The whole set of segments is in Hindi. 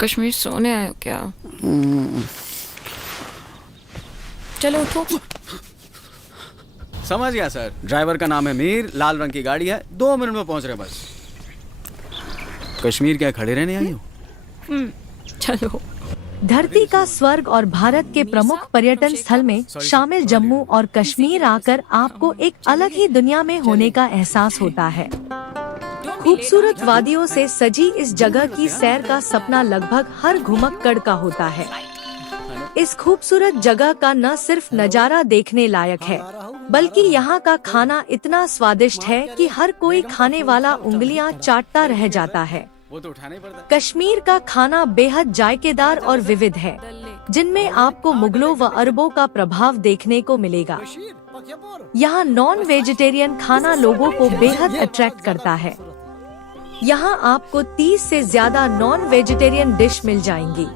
कश्मीर सोने आए हो क्या? चलो उठो। समझ गया सर। ड्राइवर का नाम है मीर, लाल रंग की गाड़ी है, 2 मिनट में पहुंच रहे हैं बस। कश्मीर क्या खड़े रहने आई हो? चलो। धरती का स्वर्ग और भारत के प्रमुख पर्यटन स्थल में शामिल जम्मू और कश्मीर आकर आपको एक अलग ही दुनिया में होने का एहसास होता है। खूबसूरत वादियों से सजी इस जगह की सैर का सपना लगभग हर घुमक्कड़ का होता है। इस खूबसूरत जगह का न सिर्फ नजारा देखने लायक है, बल्कि यहाँ का खाना इतना स्वादिष्ट है कि हर कोई खाने वाला उंगलियाँ चाटता रह जाता है। वो तो उठाना ही पड़ता है। कश्मीर का खाना बेहद जायकेदार और विविध है, जिनमें आपको मुगलों व अरबों का प्रभाव देखने को मिलेगा। यहाँ नॉन वेजिटेरियन खाना लोगों को बेहद अट्रैक्ट करता है। यहाँ आपको 30 से ज्यादा नॉन वेजिटेरियन डिश मिल जाएंगी।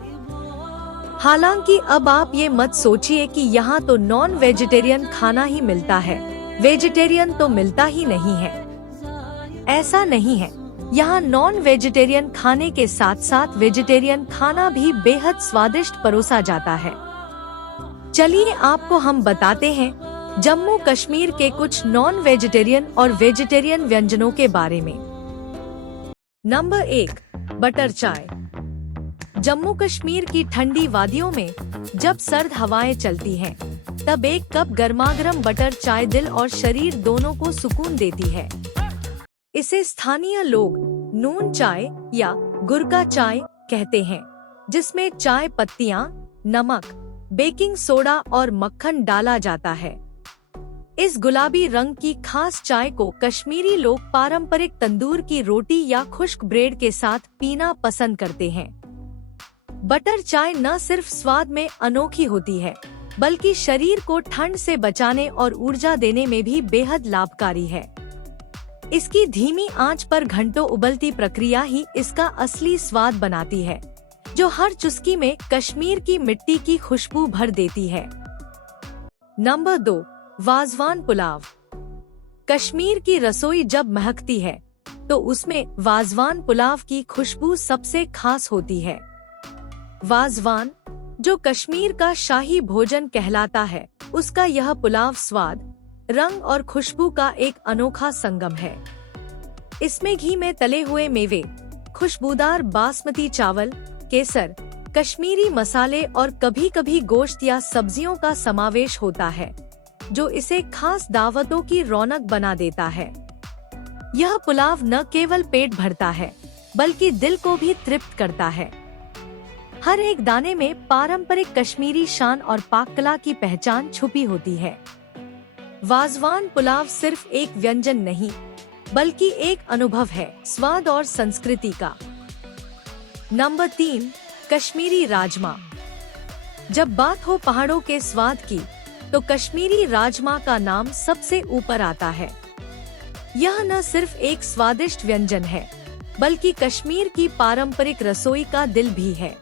हालांकि अब आप ये मत सोचिए कि यहाँ तो नॉन वेजिटेरियन खाना ही मिलता है, वेजिटेरियन तो मिलता ही नहीं है। ऐसा नहीं है, यहाँ नॉन वेजिटेरियन खाने के साथ साथ वेजिटेरियन खाना भी बेहद स्वादिष्ट परोसा जाता है। चलिए आपको हम बताते हैं जम्मू कश्मीर के कुछ नॉन वेजिटेरियन और वेजिटेरियन व्यंजनों के बारे में। नंबर 1, बटर चाय। जम्मू कश्मीर की ठंडी वादियों में जब सर्द हवाएं चलती हैं, तब एक कप गर्मागर्म बटर चाय दिल और शरीर दोनों को सुकून देती है। इसे स्थानीय लोग नून चाय या गुरका चाय कहते हैं, जिसमें चाय पत्तियां, नमक, बेकिंग सोडा और मक्खन डाला जाता है। इस गुलाबी रंग की खास चाय को कश्मीरी लोग पारंपरिक तंदूर की रोटी या खुश्क ब्रेड के साथ पीना पसंद करते हैं। बटर चाय न सिर्फ स्वाद में अनोखी होती है, बल्कि शरीर को ठंड से बचाने और ऊर्जा देने में भी बेहद लाभकारी है। इसकी धीमी आंच पर घंटों उबलती प्रक्रिया ही इसका असली स्वाद बनाती है, जो हर चुस्की में कश्मीर की मिट्टी की खुशबू भर देती है। नंबर 2, वाजवान पुलाव। कश्मीर की रसोई जब महकती है, तो उसमें वाजवान पुलाव की खुशबू सबसे खास होती है। वाजवान, जो कश्मीर का शाही भोजन कहलाता है, उसका यह पुलाव स्वाद, रंग और खुशबू का एक अनोखा संगम है। इसमें घी में तले हुए मेवे, खुशबूदार बासमती चावल, केसर, कश्मीरी मसाले और कभी कभी गोश्त या सब्जियों का समावेश होता है, जो इसे खास दावतों की रौनक बना देता है। यह पुलाव न केवल पेट भरता है, बल्कि दिल को भी तृप्त करता है। हर एक दाने में पारंपरिक कश्मीरी शान और पाककला की पहचान छुपी होती है। वाजवान पुलाव सिर्फ एक व्यंजन नहीं, बल्कि एक अनुभव है, स्वाद और संस्कृति का। नंबर 3, कश्मीरी राजमा। जब बात हो पहाड़ों के स्वाद की, तो कश्मीरी राजमा का नाम सबसे ऊपर आता है। यह न सिर्फ एक स्वादिष्ट व्यंजन है, बल्कि कश्मीर की पारंपरिक रसोई का दिल भी है।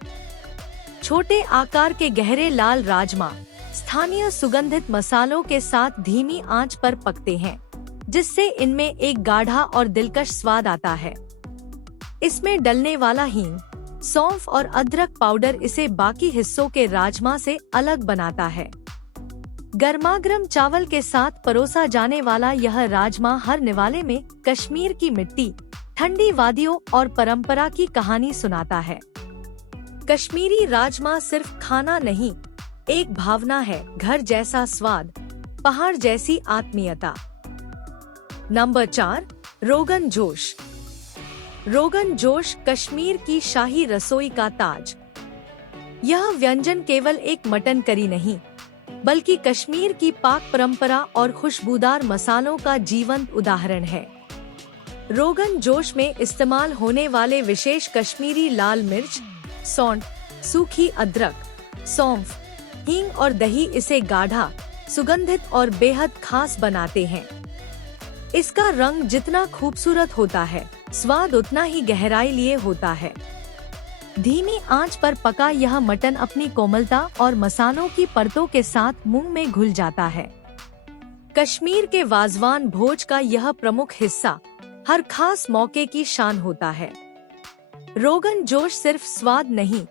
छोटे आकार के गहरे लाल राजमा स्थानीय सुगंधित मसालों के साथ धीमी आंच पर पकते हैं, जिससे इनमें एक गाढ़ा और दिलकश स्वाद आता है। इसमें डलने वाला हींग, सौंफ और अदरक पाउडर इसे बाकी हिस्सों के राजमा से अलग बनाता है। गर्मागर्म चावल के साथ परोसा जाने वाला यह राजमा हर निवाले में कश्मीर की मिट्टी, ठंडी वादियों और परंपरा की कहानी सुनाता है। कश्मीरी राजमा सिर्फ खाना नहीं, एक भावना है, घर जैसा स्वाद, पहाड़ जैसी आत्मीयता। नंबर 4, रोगन जोश। रोगन जोश कश्मीर की शाही रसोई का ताज। यह व्यंजन केवल एक मटन करी नहीं, बल्कि कश्मीर की पाक परंपरा और खुशबूदार मसालों का जीवंत उदाहरण है। रोगन जोश में इस्तेमाल होने वाले विशेष कश्मीरी लाल मिर्च, सौंठ, सूखी अदरक, सौंफ, हींग और दही इसे गाढ़ा, सुगंधित और बेहद खास बनाते हैं। इसका रंग जितना खूबसूरत होता है, स्वाद उतना ही गहराई लिए होता है। धीमी आंच पर पका यह मटन अपनी कोमलता और मसालों की परतों के साथ मुंह में घुल जाता है। कश्मीर के वाजवान भोज का यह प्रमुख हिस्सा हर खास मौके की शान होता है। रोगन जोश सिर्फ स्वाद नहीं,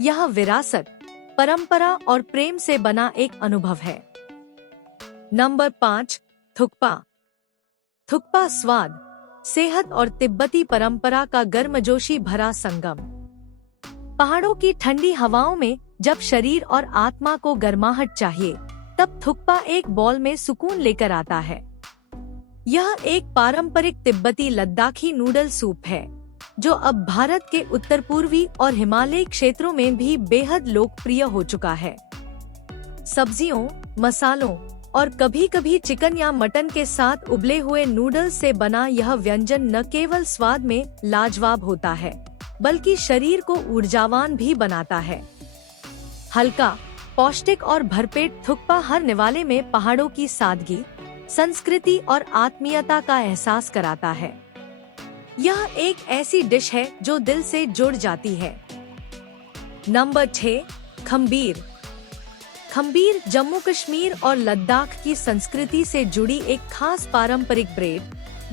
यह विरासत, परंपरा और प्रेम से बना एक अनुभव है। नंबर 5, थुक्पा। थुक्पा स्वाद, सेहत और तिब्बती परंपरा का गर्मजोशी भरा संगम। पहाड़ों की ठंडी हवाओं में जब शरीर और आत्मा को गर्माहट चाहिए, तब थुक्पा एक बॉल में सुकून लेकर आता है। यह एक पारंपरिक तिब्बती लद्दाखी नूडल सूप है, जो अब भारत के उत्तर पूर्वी और हिमालयी क्षेत्रों में भी बेहद लोकप्रिय हो चुका है। सब्जियों, मसालों और कभी-कभी चिकन या मटन के साथ उबले हुए नूडल्स से बना यह व्यंजन न केवल स्वाद में लाजवाब होता है, बल्कि शरीर को ऊर्जावान भी बनाता है। हल्का, पौष्टिक और भरपेट थुक्पा हर निवाले में पहाड़ों की सादगी, संस्कृति और आत्मीयता का एहसास कराता है। यह एक ऐसी डिश है जो दिल से जुड़ जाती है। नंबर 6, खम्बीर। खम्बीर जम्मू कश्मीर और लद्दाख की संस्कृति से जुड़ी एक खास पारंपरिक ब्रेड,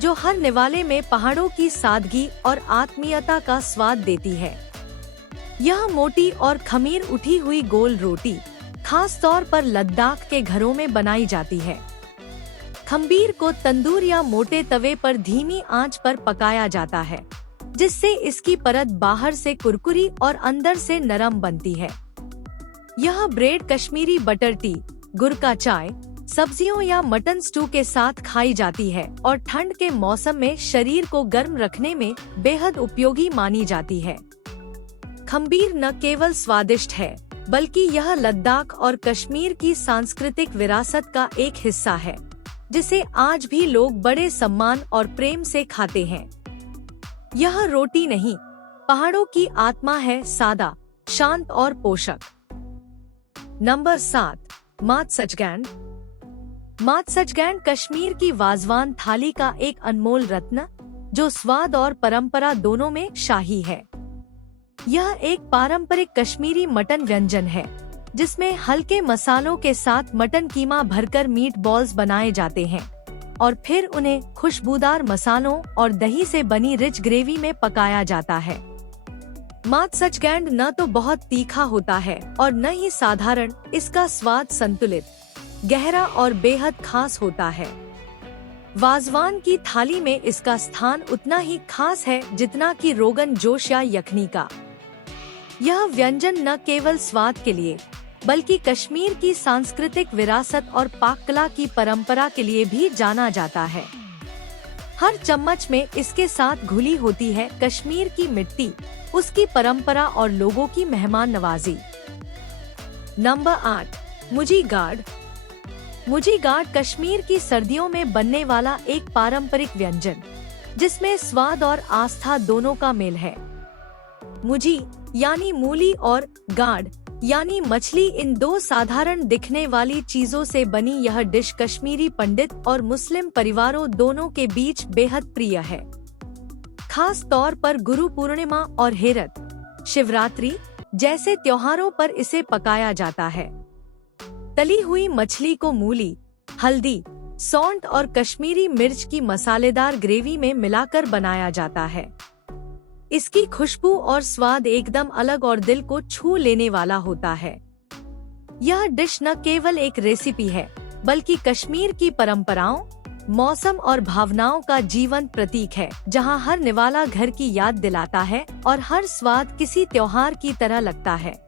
जो हर निवाले में पहाड़ों की सादगी और आत्मीयता का स्वाद देती है। यह मोटी और खमीर उठी हुई गोल रोटी खास तौर पर लद्दाख के घरों में बनाई जाती है। खम्बीर को तंदूर या मोटे तवे पर धीमी आंच पर पकाया जाता है, जिससे इसकी परत बाहर से कुरकुरी और अंदर से नरम बनती है। यह ब्रेड कश्मीरी बटर टी, गुड़ का चाय, सब्जियों या मटन स्टू के साथ खाई जाती है और ठंड के मौसम में शरीर को गर्म रखने में बेहद उपयोगी मानी जाती है। खम्बीर न केवल स्वादिष्ट है, बल्कि यह लद्दाख और कश्मीर की सांस्कृतिक विरासत का एक हिस्सा है, जिसे आज भी लोग बड़े सम्मान और प्रेम से खाते हैं। यह रोटी नहीं, पहाड़ों की आत्मा है, सादा, शांत और पोषक। नंबर 7, मात्सजगैंड। मात्सजगैंड कश्मीर की वाजवान थाली का एक अनमोल रत्न, जो स्वाद और परंपरा दोनों में शाही है। यह एक पारंपरिक कश्मीरी मटन व्यंजन है, जिसमें हल्के मसालों के साथ मटन कीमा भरकर मीट बॉल्स बनाए जाते हैं और फिर उन्हें खुशबूदार मसालों और दही से बनी रिच ग्रेवी में पकाया जाता है। मात्सजगैंड न तो बहुत तीखा होता है और न ही साधारण, इसका स्वाद संतुलित, गहरा और बेहद खास होता है। वाजवान की थाली में इसका स्थान उतना ही खास है जितना कि रोगन जोश या यखनी का। यह व्यंजन न केवल स्वाद के लिए, बल्कि कश्मीर की सांस्कृतिक विरासत और पाक कला की परंपरा के लिए भी जाना जाता है। हर चम्मच में इसके साथ घुली होती है कश्मीर की मिट्टी, उसकी परंपरा और लोगों की मेहमान नवाजी। नंबर 8, मुजी गाड। मुजी गाड कश्मीर की सर्दियों में बनने वाला एक पारंपरिक व्यंजन, जिसमें स्वाद और आस्था दोनों का मेल है। मुजी यानी मूली और गाड यानी मछली, इन दो साधारण दिखने वाली चीजों से बनी यह डिश कश्मीरी पंडित और मुस्लिम परिवारों दोनों के बीच बेहद प्रिय है। खास तौर पर गुरु पूर्णिमा और हेरत, शिवरात्रि जैसे त्योहारों पर इसे पकाया जाता है। तली हुई मछली को मूली, हल्दी, सौंठ और कश्मीरी मिर्च की मसालेदार ग्रेवी में मिलाकर बनाया जाता है। इसकी खुशबू और स्वाद एकदम अलग और दिल को छू लेने वाला होता है। यह डिश न केवल एक रेसिपी है, बल्कि कश्मीर की परंपराओं, मौसम और भावनाओं का जीवंत प्रतीक है, जहां हर निवाला घर की याद दिलाता है और हर स्वाद किसी त्योहार की तरह लगता है।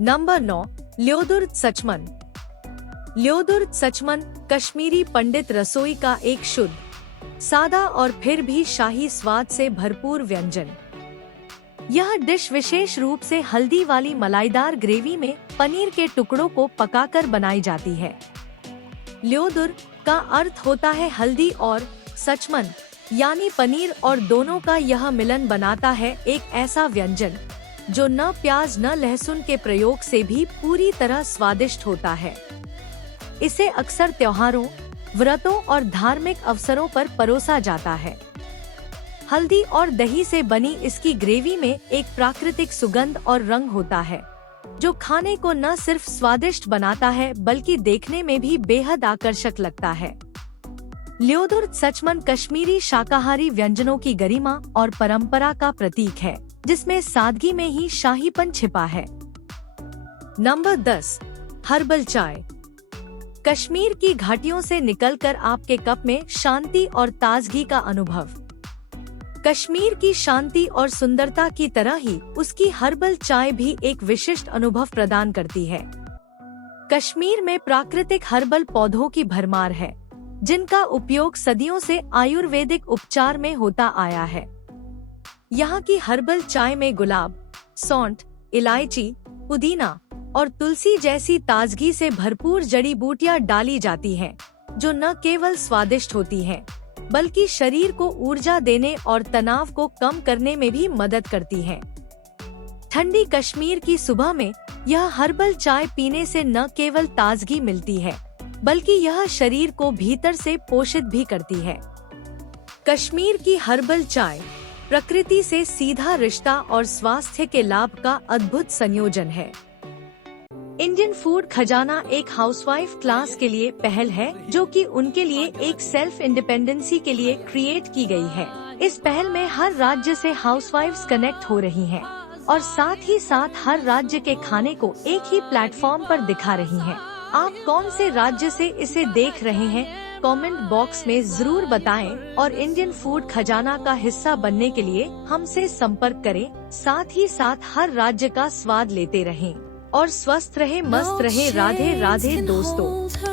नंबर 9, ल्योदुर्द सचमन। ल्योदुर्द सचमन कश्मीरी पंडित रसोई का एक शुद्ध, सादा और फिर भी शाही स्वाद से भरपूर व्यंजन। यह डिश विशेष रूप से हल्दी वाली मलाईदार ग्रेवी में पनीर के टुकड़ों को पकाकर बनाई जाती है। ल्योदुर का अर्थ होता है हल्दी और सचमन यानी पनीर, और दोनों का यह मिलन बनाता है एक ऐसा व्यंजन जो न प्याज न लहसुन के प्रयोग से भी पूरी तरह स्वादिष्ट होता है। इसे अक्सर त्योहारों, व्रतों और धार्मिक अवसरों पर परोसा जाता है। हल्दी और दही से बनी इसकी ग्रेवी में एक प्राकृतिक सुगंध और रंग होता है, जो खाने को न सिर्फ स्वादिष्ट बनाता है बल्कि देखने में भी बेहद आकर्षक लगता है। ल्योदुर्द सचमन कश्मीरी शाकाहारी व्यंजनों की गरिमा और परंपरा का प्रतीक है, जिसमें सादगी में ही शाहीपन छिपा है। नंबर 10, हर्बल चाय। कश्मीर की घाटियों से निकलकर आपके कप में शांति और ताजगी का अनुभव। कश्मीर की शांति और सुंदरता की तरह ही उसकी हर्बल चाय भी एक विशिष्ट अनुभव प्रदान करती है। कश्मीर में प्राकृतिक हर्बल पौधों की भरमार है, जिनका उपयोग सदियों से आयुर्वेदिक उपचार में होता आया है। यहाँ की हर्बल चाय में गुलाब, सौंठ, इलायची, पुदीना और तुलसी जैसी ताजगी से भरपूर जड़ी बूटियां डाली जाती हैं, जो न केवल स्वादिष्ट होती हैं, बल्कि शरीर को ऊर्जा देने और तनाव को कम करने में भी मदद करती हैं। ठंडी कश्मीर की सुबह में यह हर्बल चाय पीने से न केवल ताजगी मिलती है, बल्कि यह शरीर को भीतर से पोषित भी करती है। कश्मीर की हर्बल चाय प्रकृति से सीधा रिश्ता और स्वास्थ्य के लाभ का अद्भुत संयोजन है। इंडियन फूड खजाना एक हाउसवाइफ क्लास के लिए पहल है, जो कि उनके लिए एक सेल्फ इंडिपेंडेंसी के लिए क्रिएट की गई है। इस पहल में हर राज्य से हाउसवाइफ्स कनेक्ट हो रही हैं और साथ ही साथ हर राज्य के खाने को एक ही प्लेटफॉर्म पर दिखा रही हैं। आप कौन से राज्य से इसे देख रहे हैं, कमेंट बॉक्स में जरूर बताएं और इंडियन फूड खजाना का हिस्सा बनने के लिए हमसे संपर्क करें। साथ ही साथ हर राज्य का स्वाद लेते रहें और स्वस्थ रहे, मस्त रहे। राधे राधे दोस्तों।